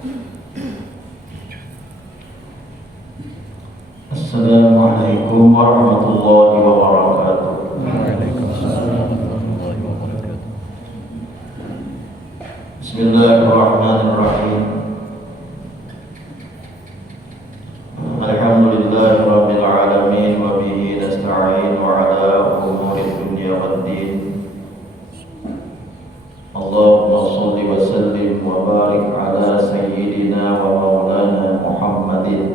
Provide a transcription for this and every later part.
Assalamualaikum warahmatullahi wabarakatuh. Waalaikumsalam warahmatullahi wabarakatuh. Bismillahirrahmanirrahim. Alhamdulillahirabbil alamin wa bihi nasta'in wa ala umuri dunya waddin. Allahumma shalli wa sallim wa barik ala sayyidina wa maulana Muhammadin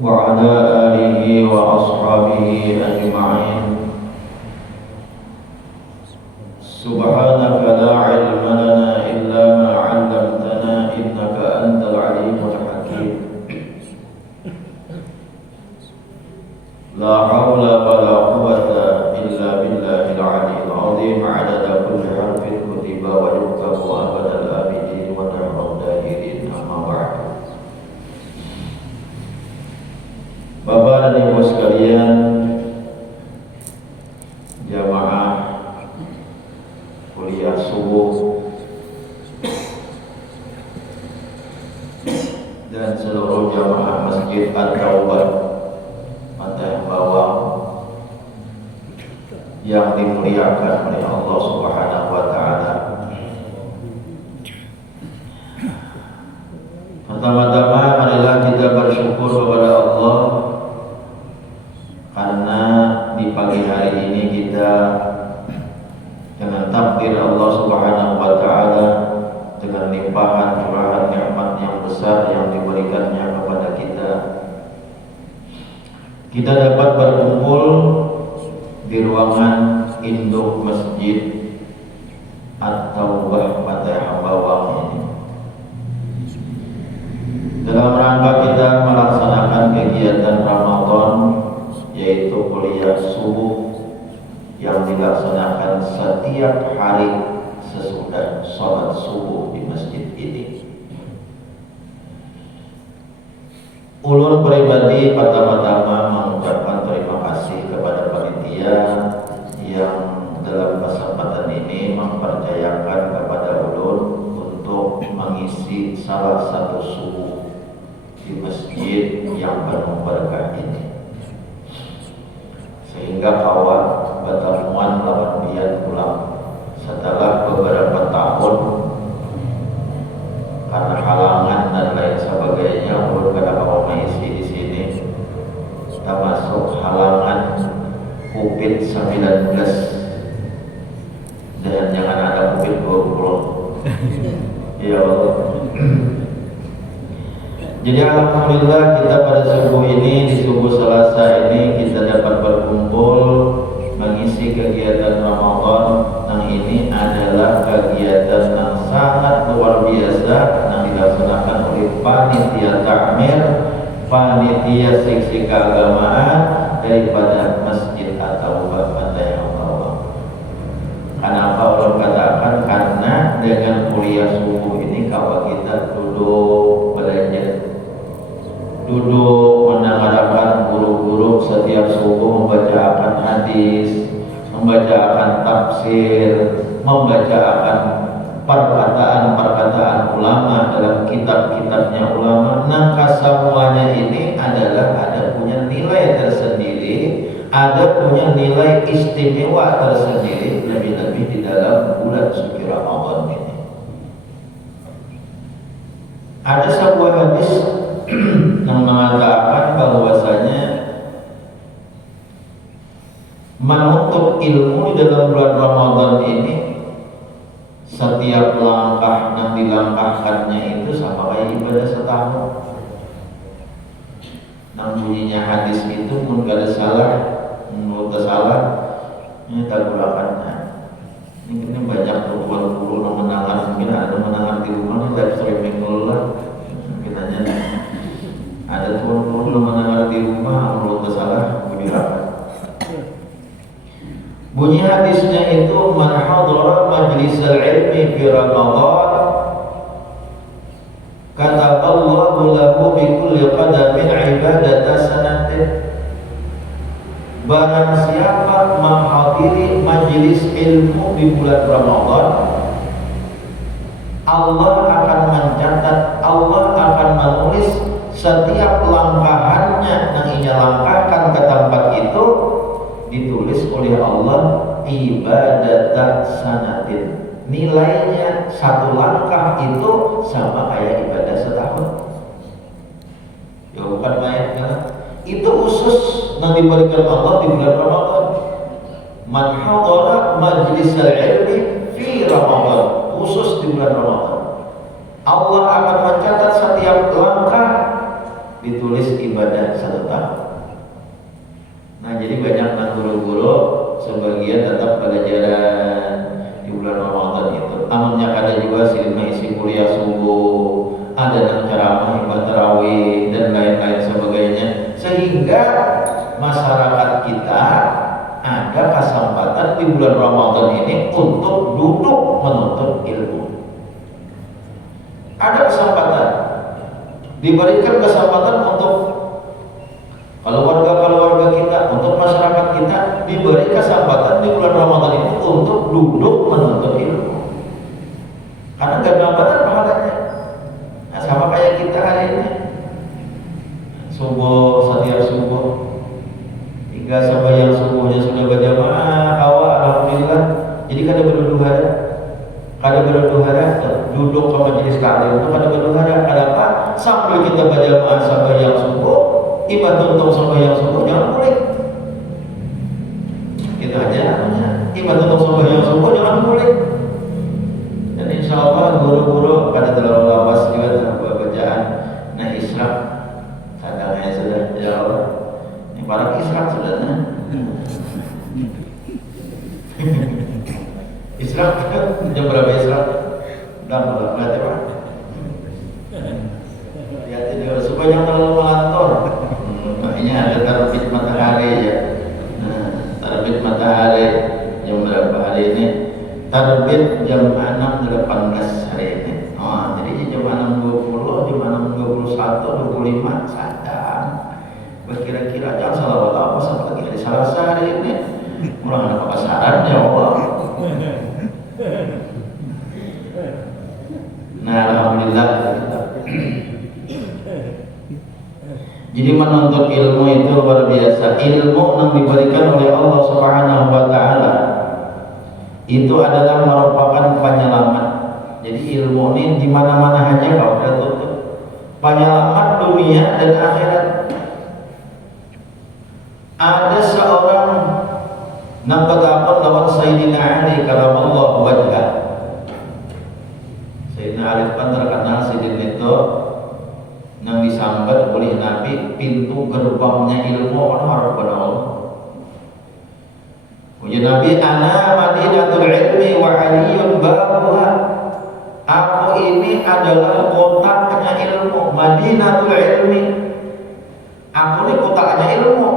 wa ala alihi wa ashabihi ajma'in. Subhanaka la ilma lana illa ma 'allamtana innaka antal alimul hakim. La haula wa la quwwata illa billahil 'aliyyil 'azim 'adada kulli harfin kutiba wa yuktabu abadal abidin wa nahru dahirin amma ba'd. Bapak dan Ibu sekalian, jamaah kuliah subuh dan seluruh jamaah Masjid At-Taubah Pantai Bawang yang dimuliakan oleh Allah Subhanahu wa taala. Pertama-tama marilah kita bersyukur kepada Allah karena di pagi hari ini kita dengan takdir Allah Subhanahu wa taala, dengan limpahan curahan nikmat yang besar yang diberikannya kepada kita dapat berkumpul di ruangan induk Masjid At-Taubah Pantai Bawang ini dalam rangka kita melaksanakan kegiatan Ramadan, yaitu kuliah subuh yang dilaksanakan setiap hari sesudah sholat subuh di masjid ini. Ulun pribadi pertama-tama mengucapkan terima kasih kepada panitia yang dalam kesempatan ini mempercayakan kepada ulun untuk mengisi salah satu subuh di masjid yang penuh berkah ini, sehingga kawan bertemuan lawan biar pulang setelah beberapa tahun karena halangan dan lain sebagainya. Ulun kada mau mengisi di sini, termasuk halangan COVID-19 dan jangan ada COVID-20. Ya Allah. Jadi alhamdulillah kita pada subuh ini, di subuh Selasa ini, kita dapat berkumpul mengisi kegiatan Ramadan yang ini adalah kegiatan yang sangat luar biasa yang dilaksanakan oleh panitia takmir, panitia seksi keagamaan daripada Masjid At-Taubah Pantai Bawang. Kenapa ulun katakan? Karena dengan kuliah subuh ini kawan kita duduk belajar, duduk mendengarkan guru-guru setiap subuh membacakan hadis, membacakan tafsir, membacakan perkataan-perkataan ulama dalam kitab-kitabnya ulama. Nah, semuanya ini adalah ada punya nilai tersendiri, ada punya nilai istimewa tersendiri, lebih-lebih di dalam bulan suci Ramadan ini. Ada sebuah hadis yang mengatakan bahwasanya menuntut ilmu di dalam bulan Ramadan ini, setiap langkah yang dilangkahkannya itu sama kayak ibadah setahun. Yang bunyinya hadis itu pun kada salah, menurut salah, ini tak gulakannya. Ini banyak tuan guru yang menangan, mungkin ada menangan di rumah, ini live streaming dulu lah. Mungkin aja ada tuan guru yang menangan di rumah, menurut salah, gulakan. Bunyi hadisnya itu, man hadara majlisal ilmi fi Ramadan kataballahu lahu bi kulli qadamin ibadata sanatin. Barang siapa menghadiri majlis ilmu di bulan Ramadan, Allah akan mencatat, Allah akan menulis setiap langkahannya yang ia langkahkan ke tempat itu, ditulis oleh Allah ibadat sanatin. Nilainya satu langkah itu sama kayak ibadah setahun. Ya bukan main kan? Itu khusus yang diberikan Allah di bulan Ramadan. Man hadara majlis al-ilmi fi Ramadan, khusus di bulan Ramadan. Allah akan mencatat setiap langkah, ditulis ibadah satu tahun. Nah jadi banyak guru-guru sebagian tetap pelajaran di bulan Ramadan itu. Namunnya ada juga isi kuliah subuh, ada yang ceramah ibadah tarawih dan lain-lain sebagainya, sehingga masyarakat kita ada kesempatan di bulan Ramadan ini untuk duduk menuntut ilmu. Ada kesempatan, diberikan kesempatan untuk keluarga-keluarga kita, untuk masyarakat kita, diberi kesempatan di bulan Ramadan itu untuk duduk menuntut ilmu. Karena gak dapat pahalanya. Nah, sama kayak kita hari ini, subuh, setiap subuh, hingga sampai yang subuhnya sudah berjamaah, awal alhamdulillah. Jadi kada berduhara, duduk ke majelis taklim itu kada berduhara. Kenapa? Sambil kita berjamaah sampai yang subuh, ibadah untuk sampai yang subuh jangan boleh. Itu aja namanya. Ibadah untuk sampai yang subuh jangan boleh. Dan insya Allah guru-guru pada terlalu lawas juga dalam bacaan. Nah Islam sadangnya sudah ya Allah. Ini para Islam sudah nah. Islam jam berapa Islam? Udah mulai ya Pak. Lihatin juga supaya jangan terlalu melantor. Makanya ada terbit matahari ya. Nah, terbit matahari jam berapa hari ini? Terbit jam 6.18 hari ini. Oh, jadi jam 6.20, jam 6.21, 25 sadar. Kira-kira jangan salah buat apa sampai lagi hari Selasa hari ini. Mulai ada pasaran ya Allah. Nah, alhamdulillah. Jadi menuntut ilmu itu luar biasa. Ilmu yang diberikan oleh Allah Subhanahu wa taala itu adalah merupakan penyelamat. Jadi ilmu ini di mana-mana aja kalau kita tuntut. Penyelamat dunia dan akhirat. Ada seorang nampakapun lawan Sayyidina Ali karamallahu wajhah. Sayyidina Ali kan terkenal Sayyidina itu yang disambat oleh Nabi pintu gerbangnya ilmu orang kepada Allah. Ujar Nabi, ana madinatul ilmi wa aliyun babuha. Aku ini adalah kotaknya ilmu, madinatul ilmi. Aku ini kotaknya ilmu,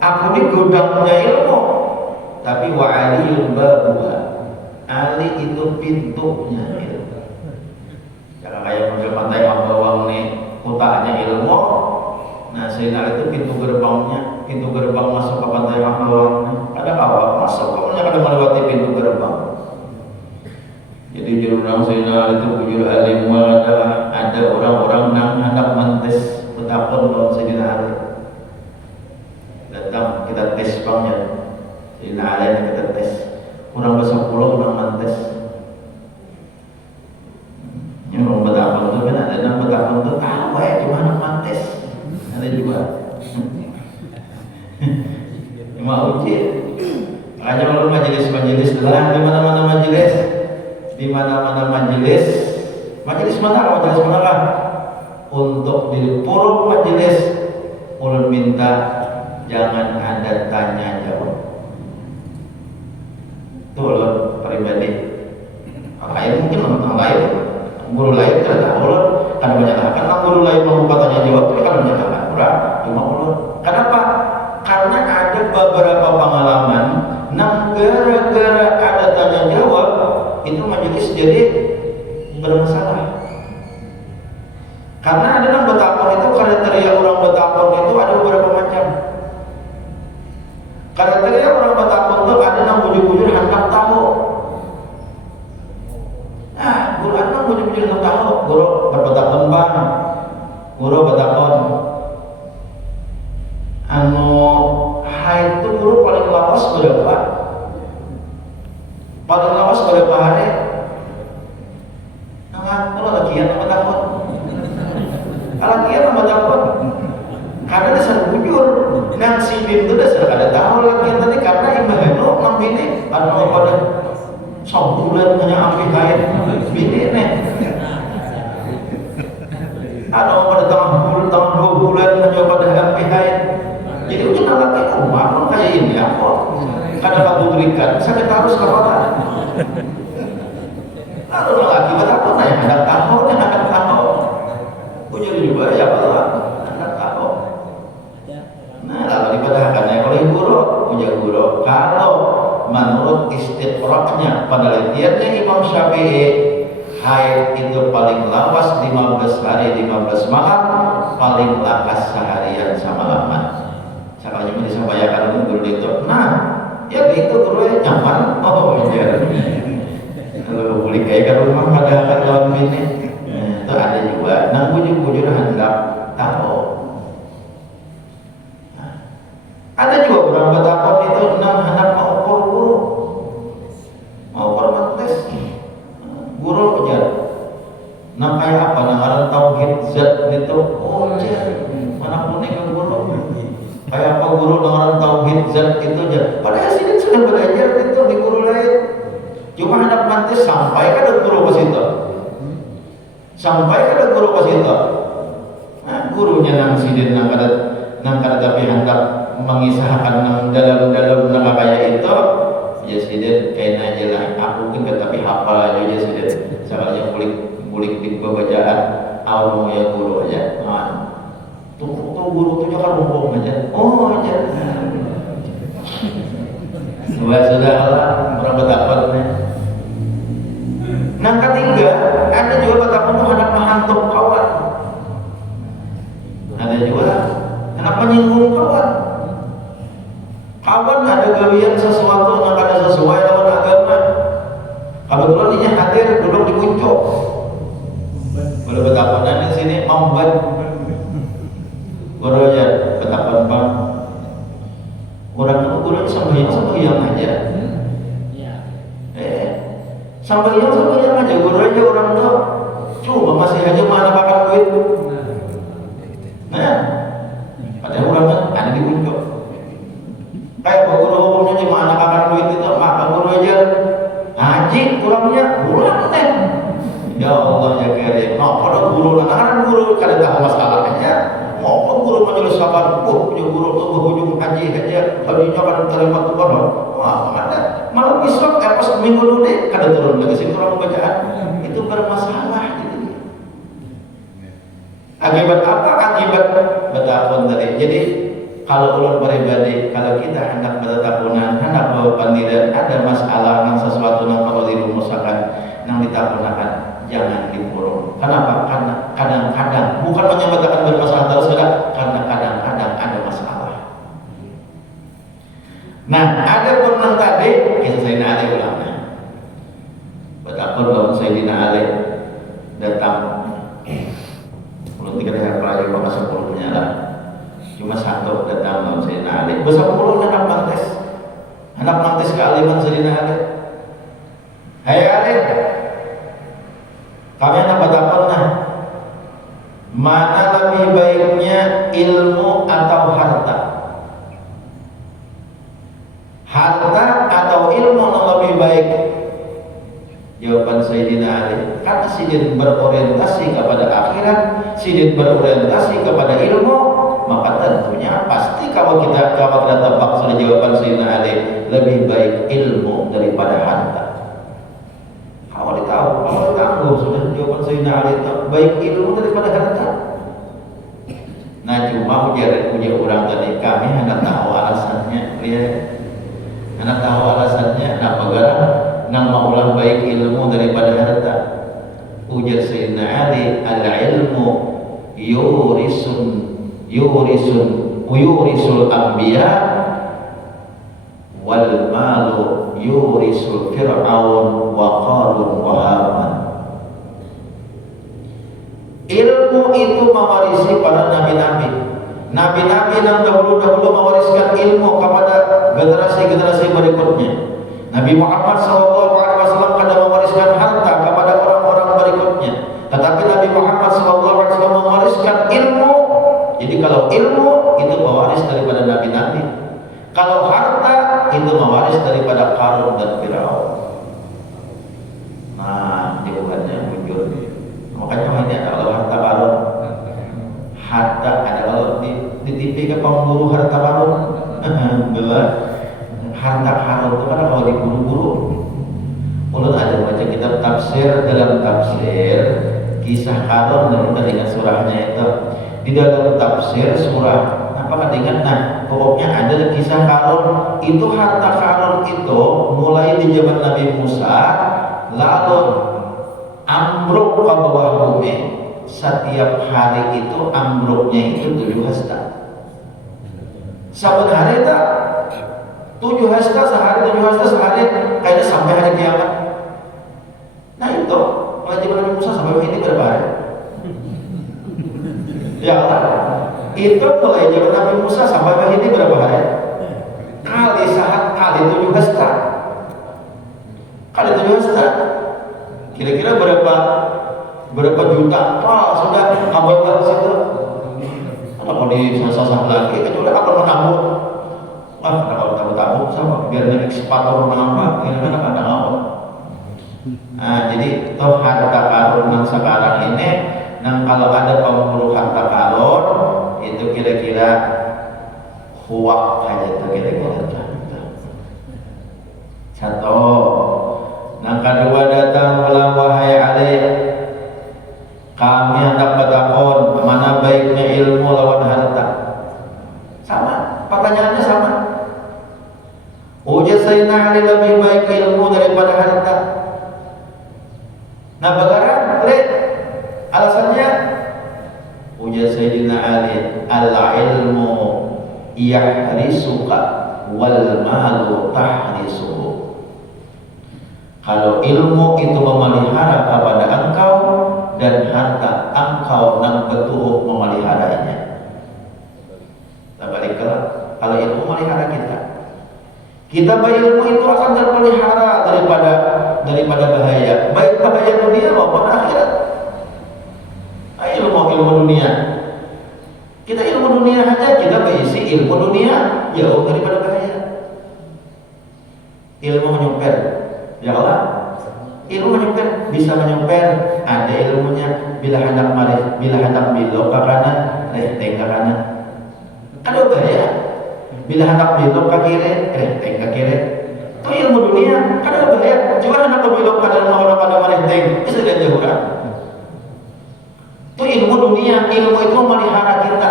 aku ini gudangnya ilmu. Tapi wa aliyun babuha, Ali itu pintunya ilmu. Jangan kayak model pantai Ambawang nih, kotaknya ilmu. Nah, Sayyidina itu pintu gerbang masuk ke pantai Ambawang. Ada apa? Masuk, pokoknya kada melewati pintu gerbang. Jadi di rumah Sayyidina itu bujur alim, ada orang-orang yang hendak mentes betapun lawan Sayyidina Ali. Datang kita tes bangnya. Sayyidina Ali kita tes. Orang bersepuluh orang mentes. Yang orang betapun itu kan ada yang betapun itu tahu ya gimana mantes. Ada juga. Cuma uji. Makanya kalau majelis-majelis adalah di mana-mana majelis, majelis mana lah. Untuk di forum majelis, ulun minta jangan ada tanya jawab. Itu ulun pribadi. Lain mungkin orang lain, guru lain tidak tahu ulun kan menyatakan guru lain membuka tanya jawab, tapi kan menyatakan kurang. Cuma ulun. Kenapa? Karena ada beberapa pengalaman nah gara-gara ada tanya jawab itu majelis jadi bermasalah. Karena ada yang betapon itu, kriteria orang betapon itu ada beberapa macam. Kriteria orang betapon itu ada yang bujur-bujur hendak tahu. Nah, Quran kan ujung-ujung nu tahu guru berbetakon bang guru betakon anu haid itu guru paling lawas berapa hari nah kalau lagian nama takut lagian nama takut karena dasar bujur dan si bim itu dasar kada tahu lagian tadi karena imaheno nang bini anu pada sebulan hanya ambil haid bini nih anu pada tahun 2 bulan hanya pada ambil haid jadi ujung alatnya umar kayak ini apa kada kabutrikan sakit harus kapan lalu lagi betapa yang hendak tahu ujung juga ya Allah hendak tahu nah lalu dipatahkan ya oleh guru ujung guru kalau menurut istiqra'nya penelitiannya Imam Syafi'i haid itu paling lawas 15 hari 15 malam paling lakas seharian semalaman caranya disampaikan guru itu nah ya gitu guru nyaman iya kalau boleh kayak kan rumah pada lawan ini itu ada juga nang bujur-bujur hendak tahu ada juga orang betakon itu nang hendak mau ukur guru mau ukur tes guru aja nang kayak apa nang ada tauhid zat itu oh aja mana kuning ke guru kayak apa guru nang ada tauhid zat itu aja padahal sini sudah belajar itu di guru lain cuma hendak mantis sampai ke guru pas itu nah gurunya nang sidin nang kada tapi hendak mengisahkan nang dalam nang kayak itu ya sidin kayak aja lah aku kan tapi hafal aja sidin soalnya kulik di bacaan awal mau ya guru aja tuh guru tuh jangan bohong aja oh aja sudah Allah orang betapa Nah ketiga, ada juga betapa hendak menghantuk kawan. Ada juga hendak menyinggung kawan. Kawan ada gawian sesuatu yang ada sesuai dengan agama. Kalau dulu dia hadir duduk di puncak. Boleh betapa di sini ombat. Guru ya betapa bang. Orang guru sembahyang aja. Sampai yang aja guru aja orang tua cuma masih aja mana makan duit nah padahal orangnya ada di puncak kayak guru hukumnya cuma anak makan duit itu makan guru aja haji kurangnya pulang deh ya Allah ya karim nah pada guru anak guru kada tahu masalahnya mau guru majelis sabar punya guru tuh berhujung haji aja hajinya kan terima Tuhan wah ada malam besok pas minggu dulu deh kada turun lagi sini orang bacaan itu bermasalah gitu. Akibat apa? Akibat betakun tadi. Jadi kalau ulun pribadi kalau kita hendak bertakunan hendak berpandiran ada masalah nang sesuatu nang perlu dirumuskan nang ditakunakan jangan dipurung. Kenapa? Karena kadang-kadang bukan menyebabkan bermasalah terus karena kadang-kadang ada masalah. Nah, ada pun yang tadi kisah Sayyidina Ali ulangnya. Betapa kalau Sayyidina Ali datang belum 3 hari lagi maka 10-nya lah. Cuma satu datang lawan Sayyidina Ali. Besar 10 anak mantis kealiman Sayyidina Ali. Hai Ali, kami anak betapa mana lebih baiknya ilmu atau harta? Harta atau ilmu yang lebih baik? Jawaban Sayyidina Ali, karena sidin berorientasi kepada akhirat, sidin berorientasi kepada ilmu, maka tentunya pasti kalau kita tebak sudah jawaban Sayyidina Ali, lebih baik ilmu daripada harta. Kalau ditangguh sudah jawaban Sayyidina Ali, baik ilmu daripada harta. Nah cuma ujar orang tadi kami hendak tahu alasannya, hendak tahu alasannya kenapa gara nama ulah baik ilmu daripada harta. Ujar Sayyidina Ali, al-ilmu yurisul anbiya wal malu yurisul fir'aun wa qarun wa haman. Ilmu itu mewarisi para nabi-nabi. Nabi-nabi yang dahulu-dahulu mewariskan ilmu kepada generasi-generasi berikutnya. Nabi Muhammad SAW kadang mewariskan harta kepada orang-orang berikutnya. Tetapi Nabi Muhammad SAW mewariskan ilmu. Jadi kalau ilmu itu mewaris daripada nabi-nabi. Kalau harta itu mewaris daripada Qarun dan Firaun. Nah, jawabannya muncul. Makanya ini kalau harta Qarun, harta ada kalau di TV ke pemburu harta Qarun, adalah harta Qarun itu kan kalau diburu-buru. Ulun ada baca kitab tafsir, dalam tafsir kisah Qarun dan kita dengan surahnya itu di dalam tafsir surah apa katanya, nah pokoknya ada kisah Qarun itu. Harta Qarun itu mulai di zaman Nabi Musa lalu ambruk ke bawah bumi. Setiap hari itu ambruknya itu 7 hasta. Saban hari tak 7 hasta sehari, 7 hasta sehari, kayaknya sampai hari kiamat. Nah itu mulai zaman Nabi Musa sampai ini berapa hari? Ya Allah, itu mulai zaman Nabi Musa sampai ini berapa hari? Kali saat kali 7 hasta. Kali 7 hasta. Kira-kira berapa juta? Wah, sudah abad situ. Kalau di sasa lagi, kecuali akan menabung. Wah, kalau tabung sama biar naik sepatu menambah, kira-kira ada apa? Nah, jadi toh harta Qarun yang sekarang ini, nah kalau ada pemburu harta Qarun itu kira-kira huwak aja itu kira-kira. Satu. Yang kedua datang ulang wahai Ali, kami hendak bertakon mana baiknya ilmu lawan harta. Sama, pertanyaannya sama. Ujar Sayyidina Ali lebih baik ilmu daripada harta. Nah bagaimana? Lihat alasannya. Ujar Sayyidina Ali, al-ilmu yahrisuka wal malu tahrisuhu. Kalau ilmu itu memelihara kepada engkau dan harta engkau yang betul memeliharanya. Tabariklah, kalau ilmu memelihara kita berilmu itu akan terpelihara daripada bahaya, baik bahaya dunia maupun akhirat. Ilmu dunia, kita ilmu dunia hanya kita berisi ilmu dunia jauh daripada bahaya. Ilmu menyumpel. Ya Allah, ilmu menyumpel, bisa menyumpel, ada ilmunya. Bila hendak belok ke kanan, renteng ke kanan. Ada bahaya. Bila hendak belok ke kiri, renteng ke kiri. Itu ilmu dunia, ada bahaya. Cuma hendak belok ke kanan, mau pada renteng, itu sudah jauh. Itu ilmu dunia, ilmu itu memelihara kita.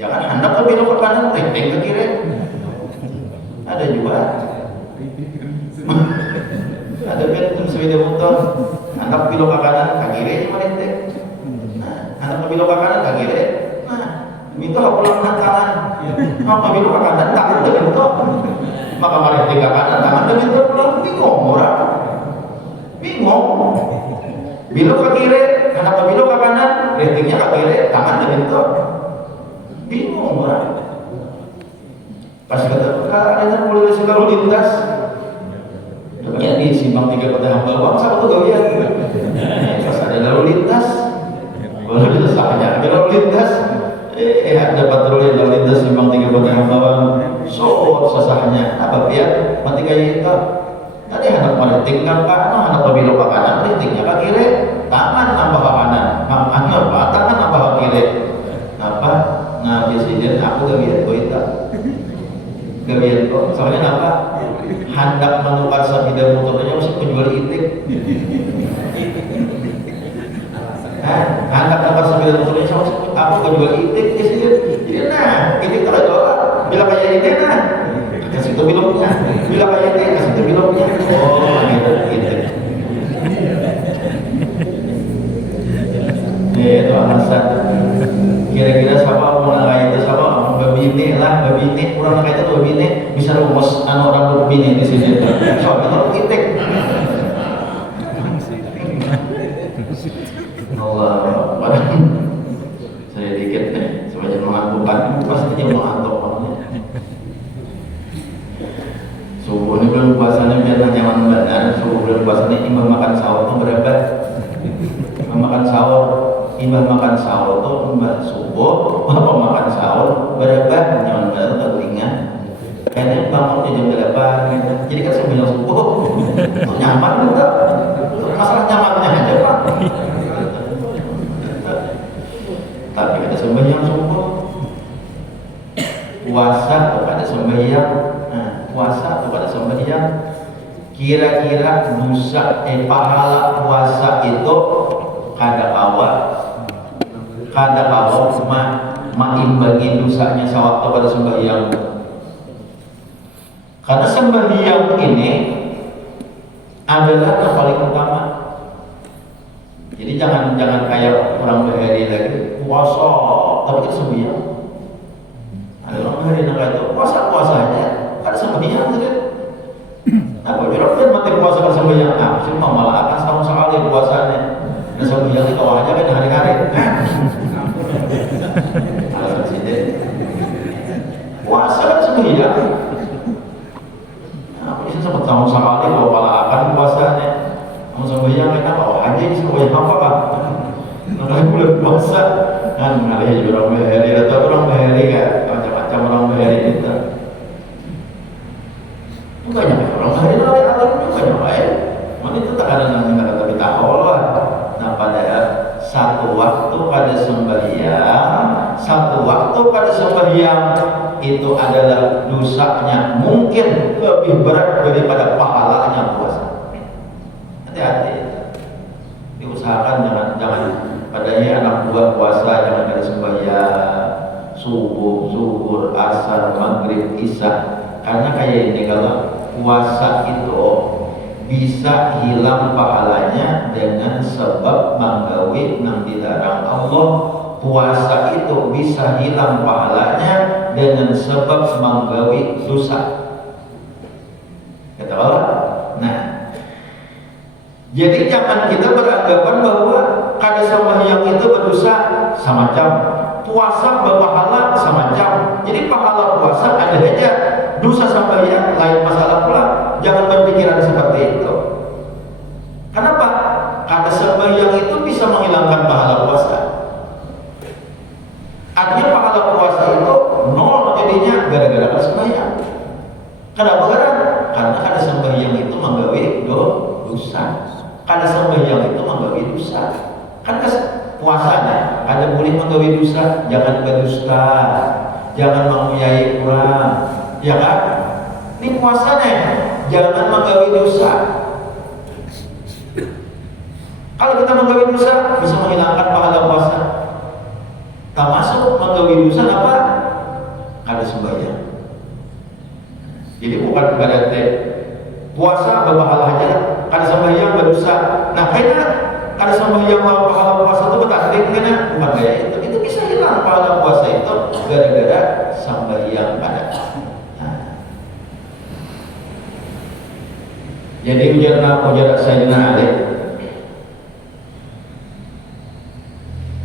Jangan hendak belok ke kanan, renteng ke kiri. Ada juga. Ada bentuk sepeda motor, anak belok ke kanan, ke kiri cuma renteng. Nah, anak belok ke kanan, ke kiri. Nah, itu pulang tangan. Maka belok ke kanan, tangan terbentuk. Maka renteng ke kanan, tangan terbentuk. Bingung orang, bingung. Belok ke kiri, anak belok ke kanan, rentengnya ke kiri, tangan terbentuk. Bingung orang. Pas kata, ada polisi lalu lintas. Ya di simpang 3 Kota Hambawang sama tuh gawian. Pas ada lalu lintas, baru disahnya ada lalu lintas. Ada patroli lalu lintas simpang 3 Kota Hambawang. So sesahnya apa biar mati kayak itu. Tadi anak meriting ke kanan, anak belok ke kanan, meritingnya ke kiri, tangan nambah ke kanan, tangan nambah ke kiri. Apa? Nah biasanya aku gawian kok itu. Gawian kok, soalnya apa? Hendak menukar sepeda motornya mesti penjual itik. Hendak menukar sepeda motornya sama aku penjual itik. Jadi nah, itik kalau jual, bila kayak ini nah, kasih itu biloknya. Bila kayak ini kasih itu biloknya. Oh, gitu itik. Itu alasan. Kira-kira siapa mau nggak itu siapa babine lah, babine kurang kayak itu babine bisa rumus orang babine di sini tuh. Soalnya kalau itik puasa ini imbang makan sahur tuh berapa? Imbang makan sahur tuh imbang subuh, apa makan sahur berapa? Nyaman baru telinga. Kayaknya bangunnya jam 8 jadi kan sebelum subuh tuh nyaman juga. Masalah nyamannya aja Pak. Tapi ada sembahyang subuh, puasa kepada sembahyang, puasa kepada sembahyang. Kira-kira dosa pahala puasa itu kada awal imbangi dosanya sawaktu pada sembahyang. Karena sembahyang ini adalah yang paling utama. Jadi jangan kayak orang berhari lagi puasa tapi kita sembahyang. Ada orang berhari yang kayak itu puasanya ada sembahyang gitu. Apa orang mati puasa kan sembahyang? Sih malah akan setahun sekali puasanya. Dan sembahyang itu aja kan hari-hari. Alasan sini puasa kan sembahyang. Bisa sempat tahun sekali kalau malah akan puasanya. Kamu sembahyang kan apa? Aja ini sembahyang apa Pak? Namanya bulan puasa kan mengalih juga orang beheri atau orang beheri kan macam-macam orang beheri kita. Banyak orang beheri dari alam juga banyak. Mana itu tak ada namanya kata tapi tahu lah. Nah pada satu waktu pada sembahyang itu adalah dosanya mungkin lebih berat daripada pahalanya puasa. Hati-hati, diusahakan jangan padanya anak buah puasa jangan ada sembahyang subuh, zuhur, asar, maghrib, isya. Karena kayak ini kalau puasa itu bisa hilang pahalanya dengan sebab manggawi nang dilarang Allah. Puasa itu bisa hilang pahalanya dengan sebab manggawi dosa. Kata Allah. Nah, jadi jangan kita beranggapan bahwa kada sembahyang itu berdosa semacam puasa berpahala semacam. Jadi pahala puasa ada aja, dosa sembahyang lain masalah pula. Jangan berpikiran seperti itu. Kenapa? Kada sembahyang itu bisa menghilangkan pahala puasa. Artinya pahala puasa itu nol jadinya gara-gara kada sembahyang. Kenapa? Karena kada sembahyang itu menggawe dosa. Kada sembahyang itu menggawe dosa. Kan puasanya kada boleh menggawe dosa, jangan berdusta, jangan menguyai kurang, ya kan? Ini puasanya jangan menggawe dosa. Kalau kita menggawe dosa bisa menghilangkan pahala puasa. Termasuk menggawe dosa apa? Kada sembahyang. Jadi bukan berarti puasa berpahala aja, kada sembahyang berdosa. Nah, kayaknya kada sembahyang pahala puasa itu bertakdir kayaknya bukan gaya itu. Itu bisa hilang pahala puasa itu gara-gara sembahyang kada. Nah. Jadi ujar Sayyidina Ali,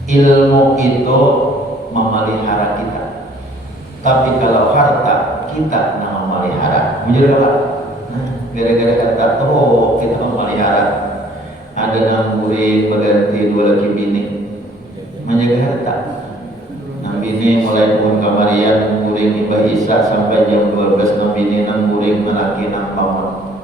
ilmu itu memelihara kita. Tapi kalau harta kita yang memelihara, ujar apa? Gara-gara kata tuh kita memelihara. Ada namburi berganti dua laki bini menjaga harta. Nambini mulai pun kamarian namburi ibah Isa sampai jam 12 nambini namburi melaki nampamon.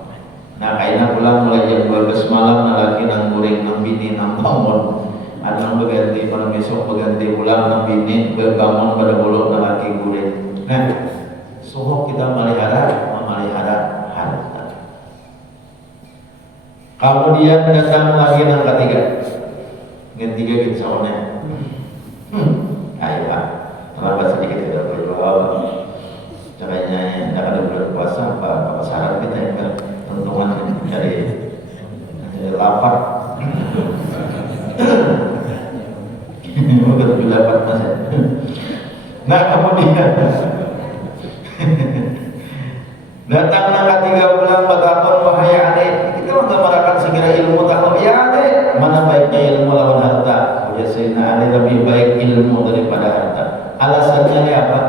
Nah kayaknya pulang mulai jam 12 malam nalaki namburi nambini nampamon. Ada yang berganti malam besok berganti pulang nambini berbangun pada bulu nalaki guring. Nah suhu kita memelihara harta. Kemudian datang lagi yang ketiga. Yang ketiga gitu soalnya. Ayo Pak, terlambat sedikit tidak berjawab. Caranya tidak ada bulan puasa, apa syarat kita yang keuntungan dari lapar. Mungkin 78 Mas. Nah kemudian datang yang ketiga bulan bertakon wahai adik. Kita menggambarkan segera ilmu takwa ya adik. Mana baiknya ilmu lawan harta? Ya Sayyidina Ali lebih baik ilmu daripada harta. Alasannya apa?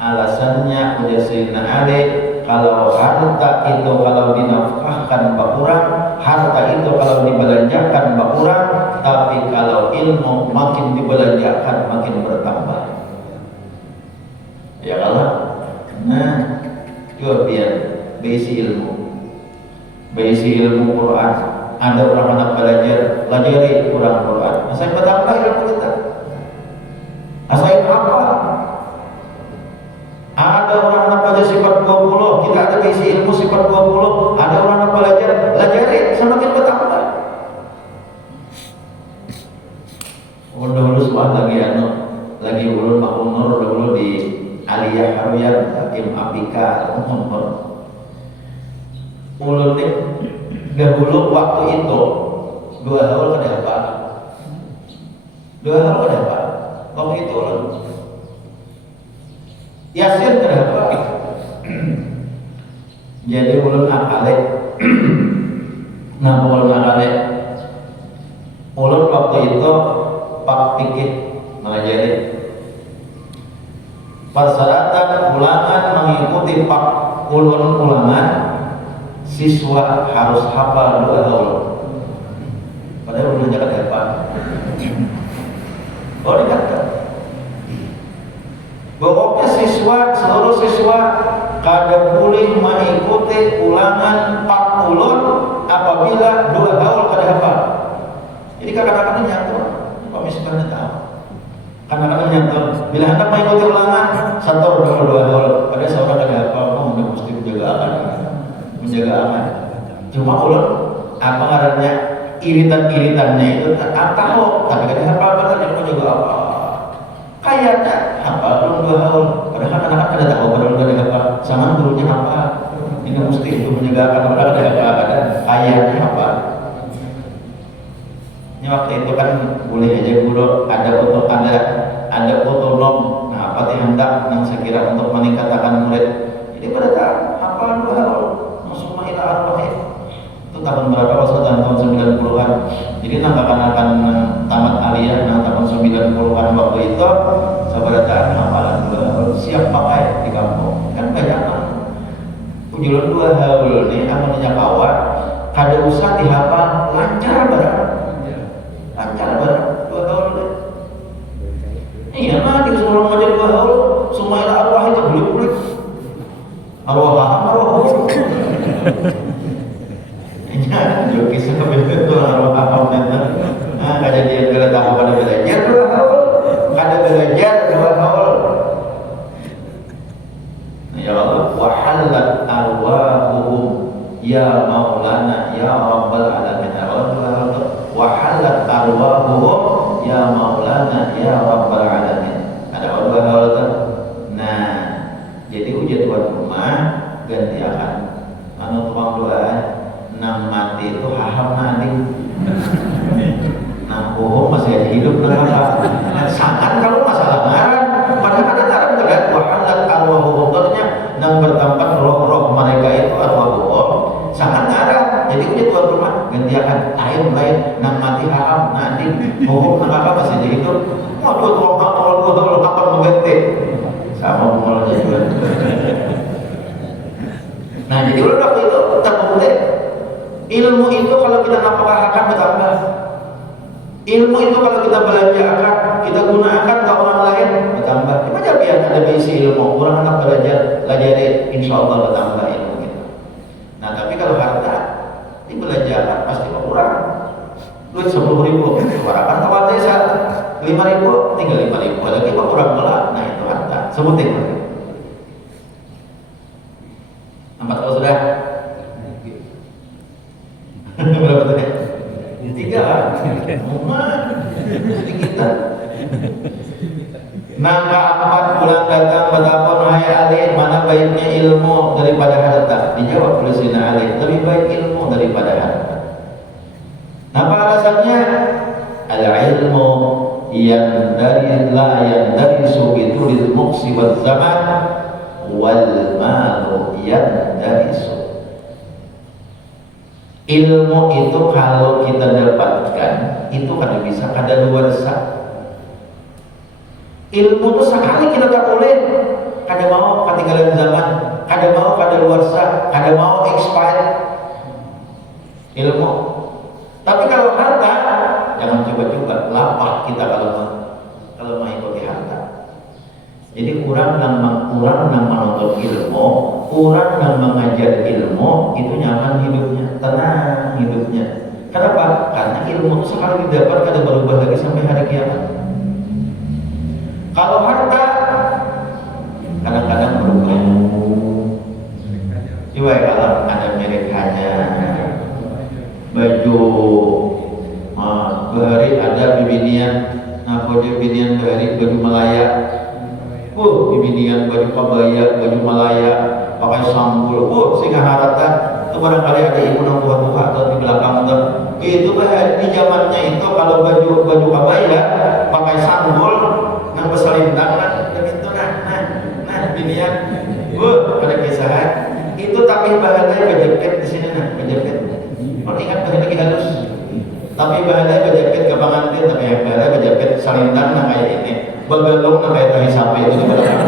Alasannya ya Sayyidina Ali kalau harta itu kalau dinafkahkan harta itu kalau dibelanjakan berkurang, tapi kalau ilmu makin dibelanjakan makin bertambah. Ya kalau, nah, coba biar besi ilmu Quran. Ada orang anak pelajari Quran. Saya bertambah ilmu kita. Saya apa? Ada orang anak belajar sifat 20, kita ada besi ilmu sifat 20. Ada orang anak pelajari semakin bertambah. Dulu semua lagi ulun mahunur dulu di Aliyah Haruyan Hakim Apika ulun nih dahulu waktu itu 2 tahun kenapa? Waktu itu ulun Yasin kenapa? Jadi ulun akalik ulun waktu itu Pak Pikir mengajari persyaratan ulangan mengikuti Pak ulun ulangan, siswa harus hafal 2 haul. Padahal ulun jangan apa? Oh dikata pokoknya seluruh siswa kada boleh mengikuti ulangan Pak ulun apabila 2 haul kada hafal. Jadi kadang-kadang nyatu misalnya tahu kadang-kadang nyata bila hendak mengikuti ulangan 1 atau 2 haul, ada seorang ada apa udah mesti menjaga aman. Cuma ulun apa ngarannya iritan-iritannya itu tak tahu, tapi kadang apa dia mau juga apa kayaknya apa belum 2 haul, padahal anak-anak kada tahu padahal kada apa sama gurunya apa ini mesti itu menjaga akan ada kayaknya apa. Ini waktu itu kan boleh aja guru ada otonom. Nah, apa sih hendak yang sekira untuk meningkatkan murid. Jadi pada tahap hafal 2 haul, masuk ila al-wahid. Itu tahun berapa? Tahun 90-an. Jadi akan tamat aliyah tahun 90-an waktu itu pada tahap hafalan 2 haul siap pakai di kampung. Kan banyak kan. Ujulan 2 haul nih amunnya kawan, kada usah dihafal lancar barang. 2 haul deh. Iya mah di sebelum ngajar 2 haul semua arwah itu bulik-bulik. Arwah. Iya, joki sampai itu arwah itu. Nah, kejadian kada tahu kada belajar 2 haul. Kada belajar 2 haul. Ya Allah, wa halat arwahuhum ya Maulana ya Rabbal alamin. Wa halat arwahuhum ya Maulana ya Rabbal alamin. Ada 2 hal itu. Nah, jadi ujian tuan rumah ganti akan anu tukang doa nang mati itu haham nanti. Nang masih ada hidup kenapa? Sangat kalau masalah ngaran padahal ada taran enggak wa halat arwahuhum artinya nang bertempat roh-roh mereka itu arwahuhum sangat ngaran. Jadi ujian tuan rumah ganti akan lain nang mati haram nanti hukum nang apa masih jadi itu waduh kalau kapan mengganti sama mulanya juga. Nah jadi waktu itu terbukti ilmu itu kalau kita nafkahkan bertambah, ilmu itu kalau kita belanjakan kita gunakan ke orang lain bertambah. Gimana biar ada besi ilmu orang anak belajar insya Allah bertambah ilmu kita. Nah tapi kalau harta dibelanjakan pasti berkurang. Duit 10.000 warakan kawan desa 5.000 tinggal 5.000 lagi berkurang pula. Nah itu harta sebutin 4 kalau sudah berapa tadi? 3 kita nah keempat bulan datang betapa hai Ali mana baiknya ilmu daripada harta. Dijawab oleh Sina Ali lebih baik ilmu daripada harta. Apa alasannya? Al-ilmu yang dari subitu lil muqsi wal zaman wal malu yang dari ilmu itu kalau kita dapatkan itu kada bisa kada luar sah. Ilmu itu sekali kita tak boleh kada mau ketinggalan zaman, kada mau kada luar sah, kada mau expired. ilmu. Tapi kalau harta, jangan coba-coba lapah kita kalau mengikuti harta. Jadi orang nang menuntut ilmu, orang nang mengajar ilmu itu nyaman hidupnya, tenang hidupnya. Kenapa? Karena ilmu itu sekali didapat kada berubah lagi sampai hari kiamat. Kalau harta kadang-kadang berubah. Coba ya kalau ada merek aja baju bahari ada bibinian, bibinian bahari baju Malaya. Bibinian baju Pabaya, baju Malaya, pakai sambul. Sehingga haratan itu barangkali ada ibu nang tua-tua atau di belakang tuh. Itu di zamannya itu kalau baju Pabaya pakai sambul nang besalintang itu bibinian. Ada kisahan. Itu tapi bahannya berjaket di sini berjaket. Kalau ingat bahan lagi halus. Tapi bahannya berjaket ke pengantin, tapi yang bahannya berjaket salintang nah kayak ini. Begalung nah kayak tahi sapi itu di belakang.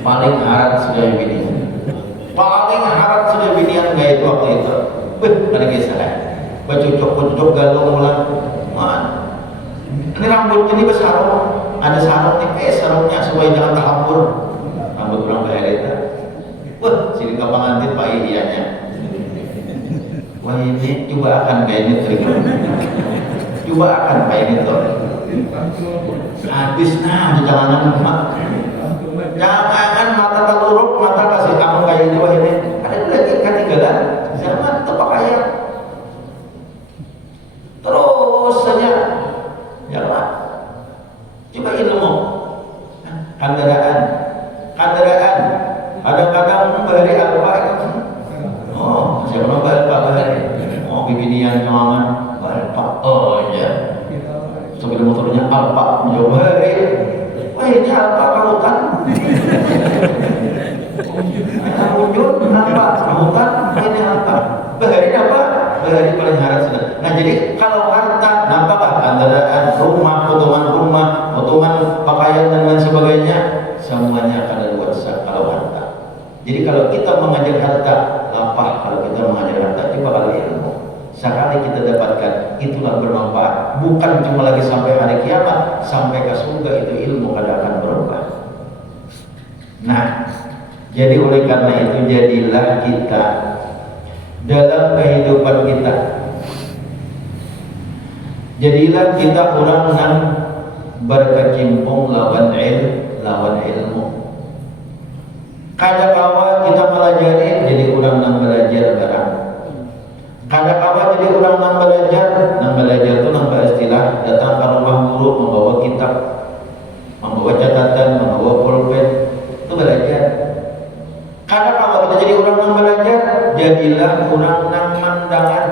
Paling harat sudah begini. Paling harat sudah beginian kayak itu waktu itu. Ada kisah. Bercucuk galung ulang. Ini rambut ini besarung. Ada sarung nih, sarungnya supaya jangan terhampur. Rambut orang bahaya itu. Sini ke pengantin Pak Idianya. Wah ini coba akan kayak ini trigger. Coba akan kayak ini tuh. Habis di jalanan mak. Jangan mata terluruk, mata kasih kamu kayak ini wah ini. Ada lagi ketinggalan zaman terpakaian. Terus saja jalan. Coba ilmu. Kendaraan. Kadang-kadang bahari apa itu? Siapa nama bahari? Bibinian nyaman Alfa. Ya. Sebelum motornya Alfa menjawab bahari. Wah ini Alfa kautan. Wujud Alfa kautan. Ini Alfa. Bahari apa? Bahari paling harat sudah. Nah jadi kalau harta, nampaklah kendaraan, rumah, potongan pakaian dan lain sebagainya, semuanya akan ada luasa kalau harta. Jadi kalau kita mengajar harta, lapah kalau kita mengajar harta, coba kalau ilmu. Sekali kita dapatkan, itulah bermanfaat. Bukan cuma lagi sampai hari kiamat, sampai ke surga itu ilmu kada akan berubah. Nah, jadi oleh karena itu jadilah kita dalam kehidupan kita. Jadilah kita orang yang berkecimpung lawan ilmu. Kadang-kala kita pelajari jadi orang yang belajar barang. Kadang-kala jadi orang yang belajar itu nambah istilah datang ke rumah guru membawa kitab, membawa catatan, membawa pulpen, itu belajar. Kadang-kala kita jadi orang yang belajar, jadilah orang yang mandangan.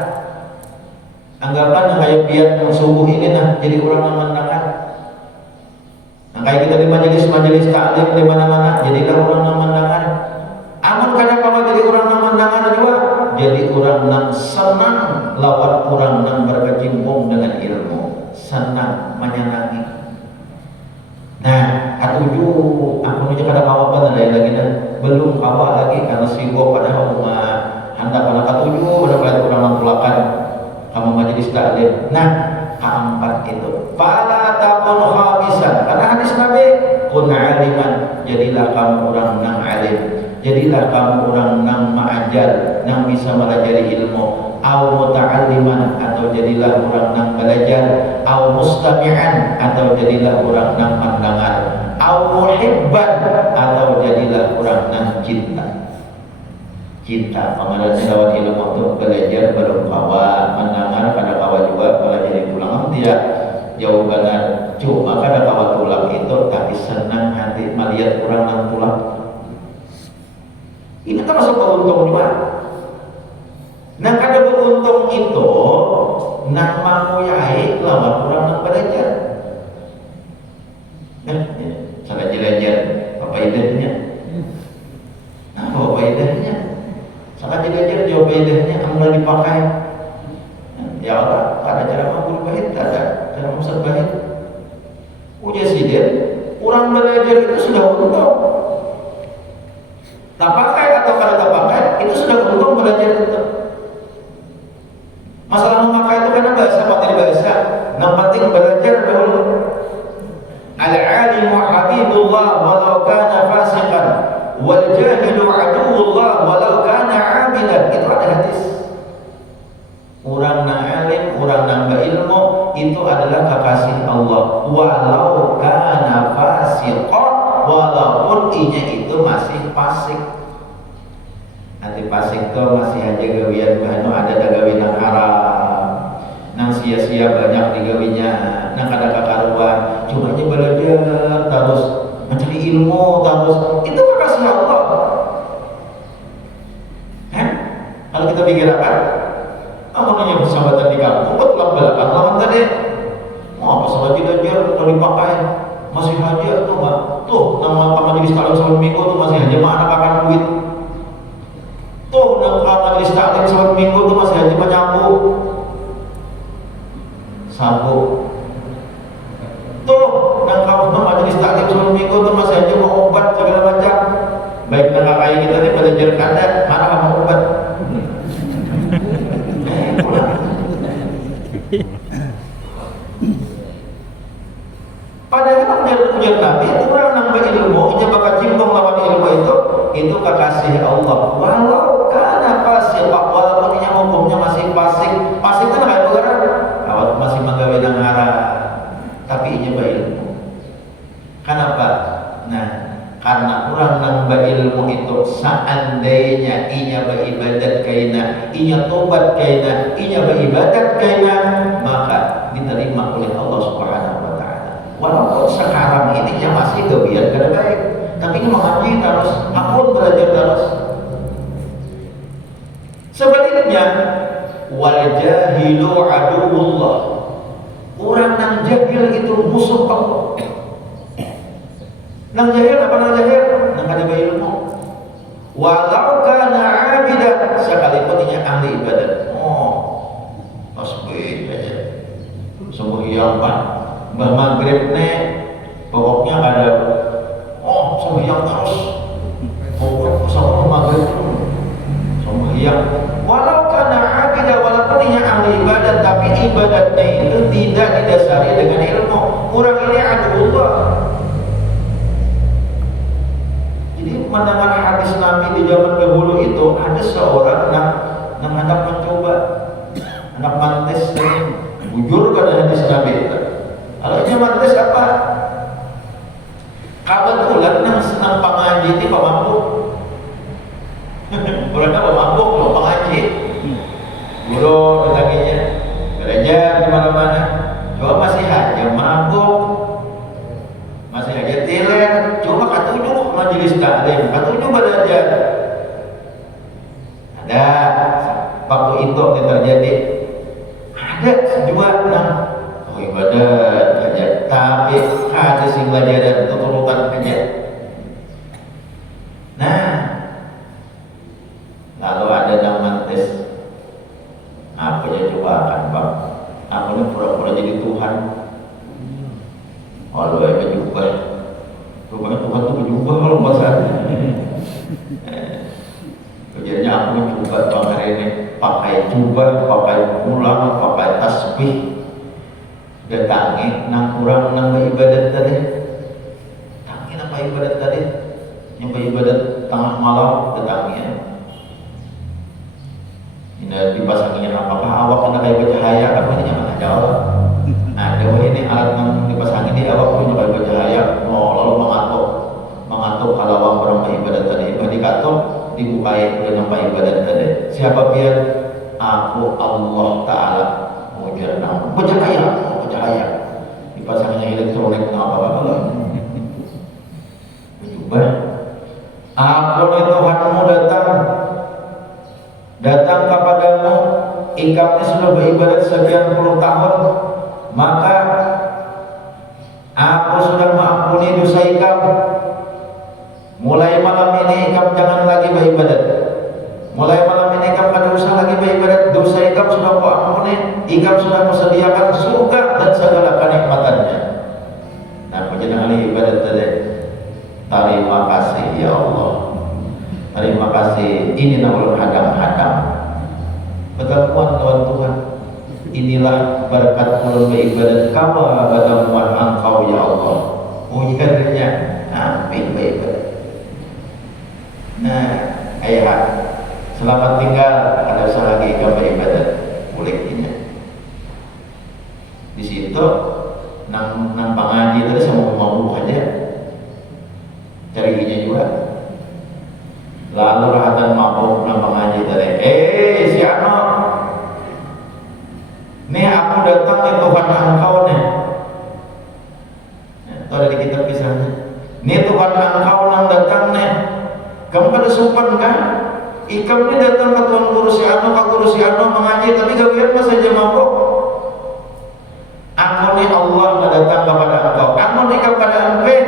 Anggapan yang kayak biar yang subuh ini jadi orang yang mandangan. Kayak kita di majelis taklim di mana-mana, jadilah orang yang mandangan. Amun kadang-kala jadi orang yang mandangan juga, jadi orang yang senang lawan orang yang berkecimpung dengan ilmu, senang menyenangi. Nah, katujuh aku aja kada apa-apa lagi belum awal lagi karena sibuk pada rumah hendak pada katujuh pada orang mengkulakan kamu majelis taklim. Nah, keempat itu fala takun khamisan, karena hadis Nabi kun aliman, jadilah kamu orang yang alim, jadilah kamu orang yang mengajar, yang bisa melajari ilmu, au muta'alliman, atau jadilah orang yang belajar, au mustami'an, atau jadilah orang yang mendengar, au muhibban, atau jadilah orang yang cinta pengajaran lewat ilmu untuk belajar belum kawan mendengar pada kawan juga pelajari pulang dia jauh benar cuma kada kawan pulang itu tapi senang hati melihat orang yang pulang ini termasuk beruntung juga. Nah kada beruntung itu nak menguyai lawan orang yang belajar. Nah saya belajar apa idenya? Nah apa idenya? Salah belajar jawab idenya amal dipakai. Ya Allah, ada cara makul bahit, ada cara musad bahit. Ujar sidir, orang belajar itu sudah untung. Tak pakai atau kada tak pakai, itu itu sudah untung belajar itu. Masalah memakai itu karena bahasa pakai bahasa, yang penting belajar dulu. Al-alimu habibullah walau kana fasiqan wal jahilu aduwullah walau kana 'abidan. Itu ada hadis. Orang nang alim, orang nang berilmu itu adalah kekasih Allah walau kana fasiqan, walaupun inya itu masih fasik. Nanti fasik itu masih aja gawian bahanu ada gawe nang haram, nang sia-sia banyak digawinya, nang kada kakaruan, cuma aja belajar terus mencari ilmu terus, itu kekasih Allah. Kalau kita pikir apa? Amannya persahabatan di kampung, betul belakang lawan tadi. Mau apa sahabat belajar kalau dipakai masih haji tuh mah. Tuh nama majelis taklim selama minggu tuh masih haji mana makan duit. Tuh nama majelis taklim selama minggu tuh masih haji menyapu sabu. Tuh nama majelis taklim selama minggu tuh masih haji mau obat segala macam. Baik nama kayak kita nih belajar kanda mana mau obat. Padahal ujar Nabi, orang nambah ilmu, ia bakal cimbong lawan ilmu itu kekasih Allah. Walau kana fasik, walaupun ia hukumnya masih fasik, fasik kan kayak orang, kalau masih menggawe nang haram, tapi ia berilmu. Kenapa? Nah, karena orang nambah ilmu itu seandainya ia beribadat kaina, ia tobat kaina, ia beribadat kaina, maka diterima oleh Allah Subhanahu wa taala. Walaupun sekarang ini ya masih gawian kada baik, tapi ini mengaji terus, aku belajar terus. Sebaliknya, wal jahilu aduwullah. Orang yang jahil itu musuh Allah. Nang jahil apa nang jahil? Nang kada berilmu. Walau kana 'abidan, sekalipun dia ahli ibadat. Tasbih aja. Sembahyang kan, mbah maghrib nih pokoknya ada sembahyang terus. Pokoknya sama maghrib sembahyang. Walau kana 'abidan, walaupun dia ahli ibadat, tapi ibadatnya itu tidak didasari dengan ilmu. Orang ini aduwullah. Jadi mendengar hadis Nabi di zaman dahulu itu ada seorang yang hendak mencoba, hendak mantes bujur pada hadis Nabi itu. Kalau dia mantes apa? Kebetulan yang senang pengaji itu pemabuk. Orang apa pemabuk loh pengaji. Guru datanginya belajar di mana-mana. Coba masih aja mabuk. Masih aja tiler, coba katujuh majelis taklim, katujuh belajar. Ada waktu itu yang terjadi, ada dua ibadat aja, tapi ada sih belajar dan turutan aja. Nah, lalu ada nama tes, apa ya coba akan bang, aku ini pura-pura jadi Tuhan. Kalau ada jubah, rupanya Tuhan itu berjubah kalau bahasa. Kerjanya aku mencoba bang hari ini pakai jubah, pakai pulang, pakai tasbih. Datangi nang kurang nang ibadat tadi. Tangi nang ibadat tadi, yang ibadat tengah malam datangi. Ini dipasanginya apakah awak kena kayak bercahaya? Apa ini yang jawab? Nah, dewa ini alat yang dipasangi di awak punya kayak bercahaya. Lalu mengatuk kalau orang ibadat tadi. Dikatuk dibukai oleh nampak ibadat tadi. Siapa biar aku Allah Taala ujar nama bercahaya. Dipasanginya elektronik apa berubah. Aku ni Tuhanmu datang kepadamu, ikapnya sudah beribadat sekian puluh tahun, maka aku sudah mengampuni dosa ikam. Mulai malam ini ikam jangan lagi beribadat. Mulai malam ini ikam kada usah lagi beribadat. Dosa ikam sudah aku ampuni. Ikam sudah kusediakan surga dan segala kenikmatannya. Nah, penjenengan ahli ibadat tadi. Terima kasih ya Allah. Terima kasih. Ini namanya Betamuan kawan Tuhan, inilah berkat ulun beribadat kama betamuan engkau ya Allah. Ujarnya amin beribadat. Nah, ayah selamat tinggal, ada usaha lagi kamu beribadat bolehnya. Di situ nang pangaji tadi sama mau aja cari juga. Lalu rahatan mabuk nang pangaji tadi, si Ano, nih aku datang ke Tuhan engkau nih. Itu ada di kitab kisahnya. Nih Tuhan engkau nang datang nih. Kamu pada sopan kan? Ikam ini datang ke Tuhan Guru si Ano mengaji, tapi gawean masa aja mabuk. Aku nih Allah datang kepada engkau. Kamu nih kepada engkau.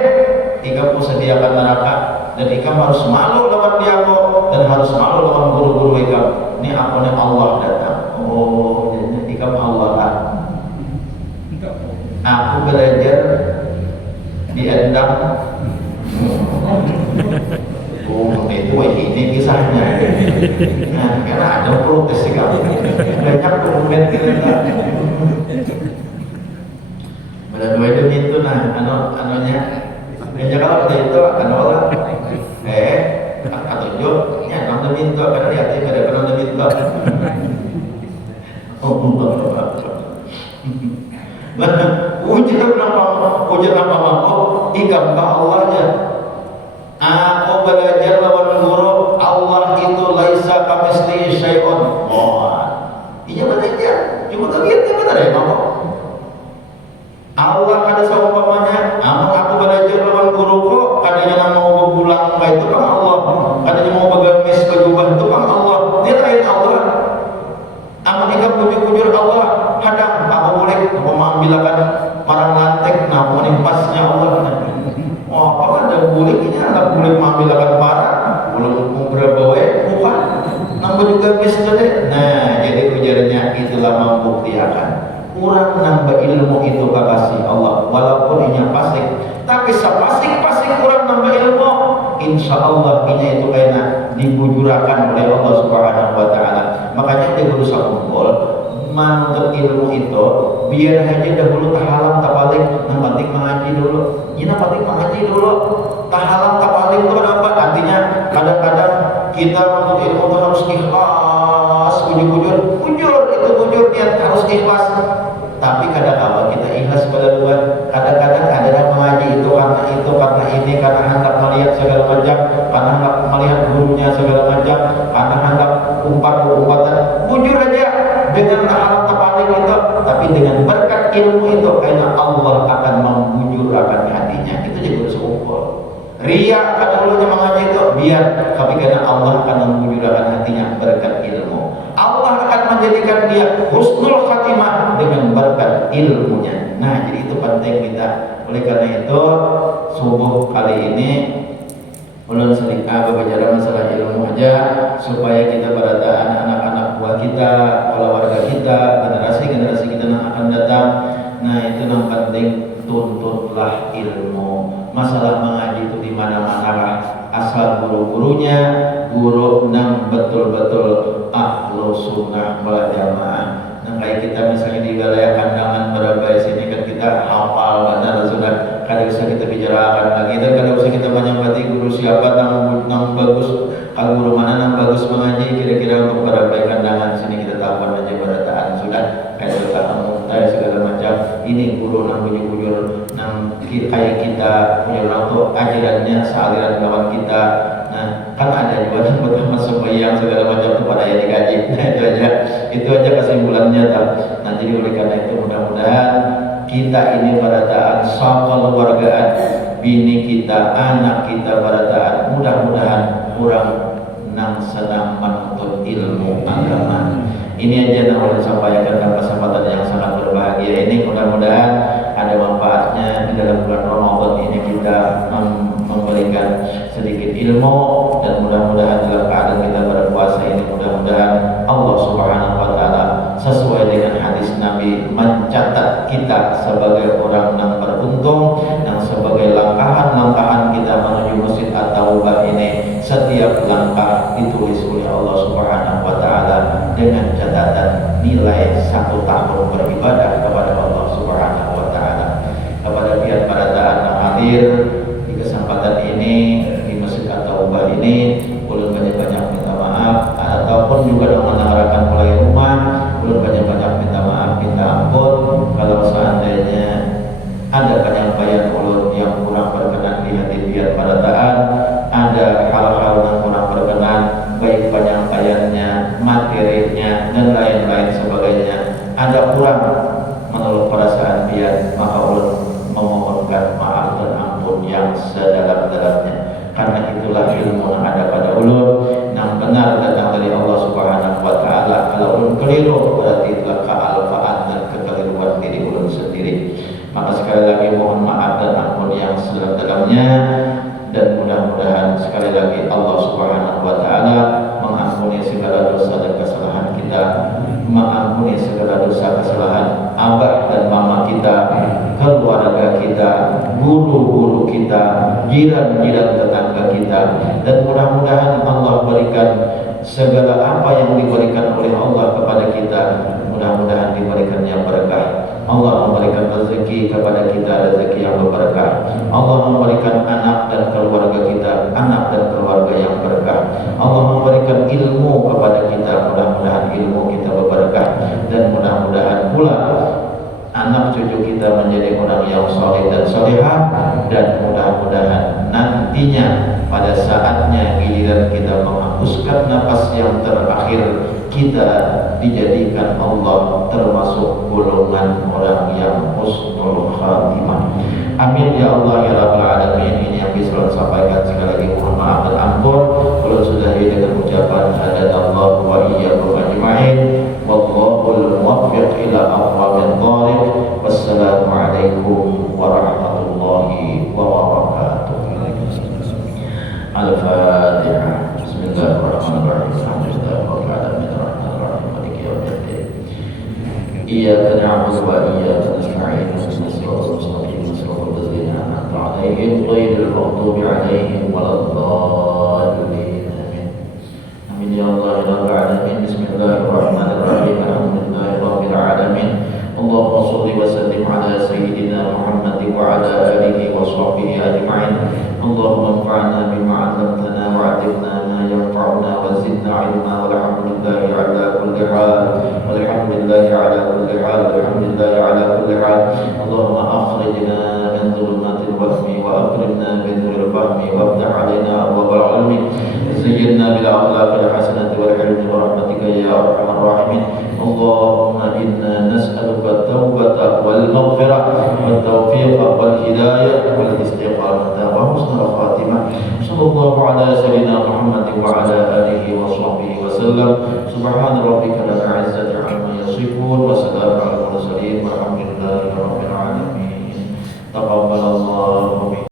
Ikam pun sediakan neraka dan ikam harus malu lawan dia dan harus malu lawan guru-guru ikam. Ini aku nih Allah datang. Oh, jadi ikam Allah lah. Aku belajar di Endang. Oh, itu ini kisahnya. Nah, karena ada protes sih kamu. Banyak komen kita. Berdua itu gitu nah, anunya. Ya kalau ada itu akan olah. Atau jo, ya nonton minta karena lihat pada nonton minta. Oh, ujar apa mampu? Ikam ke Allah aja. Aku belajar lawan guru Allah itu laisa kamitslihi syai'un. Iya belajar. Cuma lihatnya benar ya mampu. Allah ada seumpamanya. Aku belajar lawan guruku. Kadanya mau pulang ke itu kan Allah. Kadanya mau begamis ke jubah itu kan Allah. Dia lain Allah. Amun ikam bujur-bujur Allah hadang. Aku boleh mengambilkan marang lantek. Nah, menipasnya Allah. Apa ada boleh ini ada boleh mengambilkan barang. Belum berbawa bukan. Nambah juga misalnya. Nah, jadi ujarnya itulah membuktikan. Kurang nambah ilmu itu kakasih Allah walaupun inya pasik, tapi sepasik-pasik kurang nambah ilmu, insya Allah inya itu kena dibujurakan oleh Allah Subhanahu wa Ta'ala. Makanya dia berusaha kumpul menuntut ilmu itu biar aja dahulu tahalam tapalik yang penting mengaji dulu. Ini penting mengaji dulu. Tahalam tapalik itu apa? Artinya kadang-kadang kita menuntut ilmu itu harus ikhlas, bujur itu bujur niat harus ikhlas. Tapi kadang-kadang kita ikhlas pada luar. Kadang-kadang ada yang mengaji itu, karena ini, karena hendak melihat segala macam, karena hendak melihat gurunya segala macam, karena hendak umpat-umpatan. Bujur aja dengan hal terpaling itu, tapi dengan berkat ilmu itu, karena Allah akan membujurkan hatinya. Itu jadi bersekumpul. Ria kan dulunya mengaji itu biar, tapi karena Allah akan membujurkan hatinya berkat ilmu. Allah akan menjadikan dia husnul khatimah dengan berkat ilmunya. Nah, jadi itu penting kita. Oleh karena itu, subuh kali ini ulun sedikit berbicara masalah ilmu aja supaya kita berataan anak-anak buah kita, keluarga kita, generasi kita yang akan datang. Nah, itu yang penting, tuntutlah ilmu. Masalah mengaji itu di mana-mana asal guru-gurunya, guru yang betul-betul ahlu sunnah wal jamaah. Nah, kayak kita misalnya di wilayah kandangan Berabaya sini kan kita hafal benar sudah, kadang bisa kita bicarakan lagi dan kadang bisa kita menyambati guru siapa yang bagus, kalau guru mana yang bagus mengaji kira-kira untuk Berabaya kandangan sini kita tahu aja berataan sudah kayak kita muntah segala macam. Ini guru yang bujur-bujur yang kayak kita punya orang tuh ajarannya sealiran kawan kita. Nah, kan ada juga yang pertama sembahyang segala macam itu pada yang dikaji. Nah, itu aja kesimpulannya. Nah, jadi oleh karena itu mudah-mudahan kita ini pada taat kekeluargaan, bini kita, anak kita pada taat, mudah-mudahan kurang nang senang menuntut ilmu agama. Ini aja yang boleh sampaikan dalam kesempatan yang sangat berbahagia ini. Mudah-mudahan ada manfaatnya di dalam bulan Ramadan ini kita memberikan sedikit ilmu, dan mudah-mudahan dalam keadaan kita berpuasa ini mudah-mudahan Allah Subhanahu wa Ta'ala sesuai dengan hadis Nabi Nabi mencatat kita sebagai orang yang beruntung, yang sebagai langkahan-langkahan kita menuju Masjid At-Taubah ini, setiap langkah ditulis oleh Allah Subhanahu wa taala dengan catatan nilai 1 tahun beribadah kepada Allah Subhanahu wa taala. Kepada pihak para taat yang hadir di kesempatan ini di Masjid At-Taubah ini, ulun banyak-banyak minta maaf, ataupun juga dengan mengarahkan mulai rumah, ulun banyak-banyak minta maaf, minta ampun kalau seandainya ada penyampaian ulun yang kurang berkenan di hati pihak para taat, ada hal-hal yang kurang berkenan baik penyampaiannya, materinya dan lain-lain sebagainya, ada kurang menurut perasaan pihak, maka ulun memohonkan maaf dan ampun yang sedalam-dalamnya. Karena itulah ilmu yang ada pada ulun yang benar datang dari Allah Subhanahu wa taala. Kalau ulun keliru berarti itulah kealfaan dan kekeliruan diri ulun sendiri. Maka sekali lagi mohon maaf dan ampun yang sedalam-dalamnya, dan mudah-mudahan sekali lagi Allah Subhanahu wa taala mengampuni segala dosa dan kesalahan kita, mengampuni segala dosa kesalahan abah dan mama kita, keluarga kita, guru-guru kita, jiran-jiran tetangga kita, dan mudah-mudahan Allah berikan segala apa yang diberikan oleh Allah kepada kita, mudah-mudahan diberikannya berkah. Allah memberikan rezeki kepada kita, rezeki yang berberkah. Allah memberikan anak dan keluarga kita, anak dan keluarga yang berkah. Allah memberikan ilmu kepada kita, mudah-mudahan ilmu kita berberkah, dan mudah-mudahan pula anak cucu kita menjadi orang yang saleh dan salehah, dan mudah-mudahan nantinya pada saatnya giliran kita menghembuskan napas yang terakhir, kita dijadikan Allah termasuk golongan orang yang husnul khatimah. Amin ya Allah ya Rabbal alamin. Ini yang bisa saya sampaikan. Sekali lagi mohon maaf dan ampun. Kalau sudah dengan ucapan hadanallahu wa iyyakum ajma'in. Wallahul muwaffiq ila aqwamit thariq. Wassalamualaikum warahmatullahi wabarakatuh. Al-Fatihah. Bismillahirrahmanirrahim. Alhamdulillahirabbil alamin. Arrahmanirrahim. Maliki yaumiddin. Iyyaka na'budu wa iyyaka nasta'in. Ihdinas siratal mustaqim. Siratal ladzina an'amta 'alaihim ghairil maghdubi 'alaihim waladdallin. Amin. Amin ya Allah ya Rabbal alamin. Bismillahirrahmanirrahim. Alhamdulillahirabbil alamin. Allahumma shalli wa sallim ala sayyidina Muhammad wa ala alihi wa sahbihi ajma'in. Allahumma anfa'na bima 'allamtana wa 'allimna ma yanfa'una wa zidna 'ilma. Walhamdulillahi 'ala kulli hal. Walhamdulillahi 'ala kulli hal. Walhamdulillahi 'ala kulli hal. Allahumma akhrijna min dhulumatil wahmi wa akrimna bi nuril fahmi waftah 'alaina abwaabal 'ilmi. Zayyinna bil akhlaqil hasanati wal hilmi wa rahmatika ya arhamar rahimin. Allahumma inna nas'aluka at-taubata wal maghfirah wat tawfiq wal hidayah wal istiqamah wa husnul khatimah. Sallallahu ala sayyidina Muhammad wa ala alihi wa sahbihi wa sallam. Subhana rabbika rabbil izzati amma yasifun wa salamun alal mursalin walhamdulillahi rabbil alamin. Taqabbalallahu